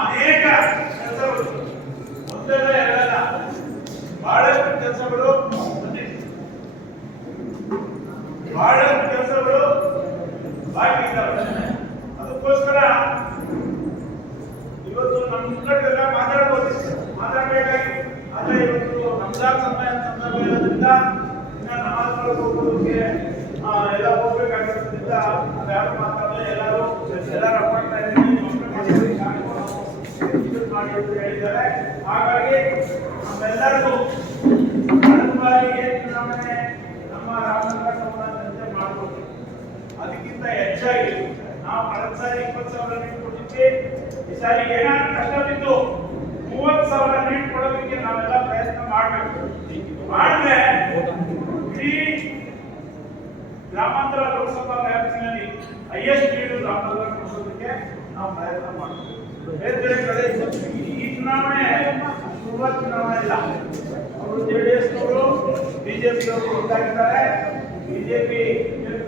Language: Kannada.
ಅನೇಕ ಕೆಲಸಗಳು ಒಂದೆಲ್ಲ ಎರಡಲ್ಲ ಬಹಳಷ್ಟು ಕೆಲಸಗಳು ಬಹಳಷ್ಟು ಕೆಲಸಗಳು ಬಾಕಿ ಇದ್ದಾವೆ ಅದಕ್ಕೋಸ್ಕರ ಇವತ್ತು ನಮ್ಮ ಮುಖಂಡರೆಲ್ಲ ಮಾತಾಡ್ಬೋದು. ಮಾತಾಡಬೇಕಾಗಿ ಆದ್ರೆ ಇವತ್ತು ರಂಜಾನ್ ಸಮಯ ಸಂದರ್ಭ ಇರೋದ್ರಿಂದ ಇನ್ನ ನಮಾಜ್ ಮಾಡ್ಕೋಬೋದಕ್ಕೆ ಅಂತ ಹೇಳಿದ್ದಾರೆ ಹಾಗಾಗಿ ನಮ್ಮೆಲ್ಲರಿಗೂ ಚುನಾವಣೆ ನಮ್ಮ ರಾಮನಗರ ಸಂಬಂಧಂತೆ ಮಾಡಬಹುದು ಅದಕ್ಕಿಂತ ಹೆಚ್ಚಾಗಿ ನಾವು ಕಳೆದ ಸಾರಿ ಇಪ್ಪತ್ತು ಸಾವಿರ ನೀಟ್ ಕೊಟ್ಟಿದ್ವಿ. ಈ ಸಾರಿ ಏನಾದ್ರು ಕಷ್ಟವಿದ್ದು ಮೂವತ್ತು ಸಾವಿರ ನೀಟ್ ಕೊಡೋದಕ್ಕೆ ನಾವೆಲ್ಲ ಪ್ರಯತ್ನ ಮಾಡಬೇಕು. ಮಾಡಿದ್ರೆ ಇಡೀ ಗ್ರಾಮಾಂತರ ಲೋಕಸಭಾ ವ್ಯಾಪ್ತಿನಲ್ಲಿ ಹೈಯೆಸ್ಟ್ ನೀರು ರಾಮನಗರ ಕೊಡಿಸೋದಕ್ಕೆ ನಾವು ಪ್ರಯತ್ನ ಮಾಡ್ತೀವಿ. बीजेपी को है। बीजेपी